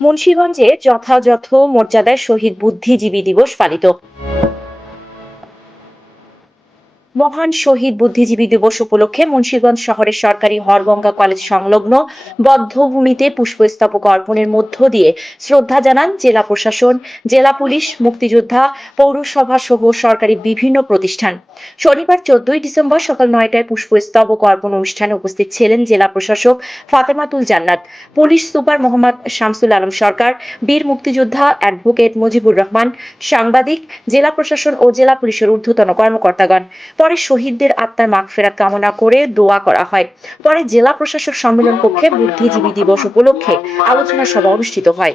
মুন্সিগঞ্জে যথাযথ মর্যাদায় শহীদ বুদ্ধিজীবী দিবস পালিত। মহান শহীদ বুদ্ধিজীবী দিবস উপলক্ষে মুন্সিগঞ্জ শহরের সরকারি হরগঙ্গা কলেজ সংলগ্ন বধ্যভূমিতে পুষ্পস্তবক অর্পণের মধ্য দিয়ে শ্রদ্ধা জানান জেলা প্রশাসন, জেলা পুলিশ, মুক্তিযোদ্ধা, পৌরসভা সহ সরকারি বিভিন্ন প্রতিষ্ঠান। শনিবার 14 ডিসেম্বর সকাল 9টায় পুষ্পস্তবক অর্পণ অনুষ্ঠানে উপস্থিত ছিলেন জেলা প্রশাসক ফাতেমাতুল জান্নাত, পুলিশ সুপার মোহাম্মদ শামসুল আলম সরকার, বীর মুক্তিযোদ্ধা অ্যাডভোকেট মুজিবুর রহমান, সাংবাদিক, জেলা প্রশাসন ও জেলা পুলিশের ঊর্ধ্বতন কর্মকর্তাগণ। পরে শহীদদের আত্মার মাগফিরাত কামনা করে দোয়া করা হয়। পরে জেলা প্রশাসক সম্মেলন কক্ষে বুদ্ধিজীবী দিবস উপলক্ষে আলোচনা সভা অনুষ্ঠিত হয়।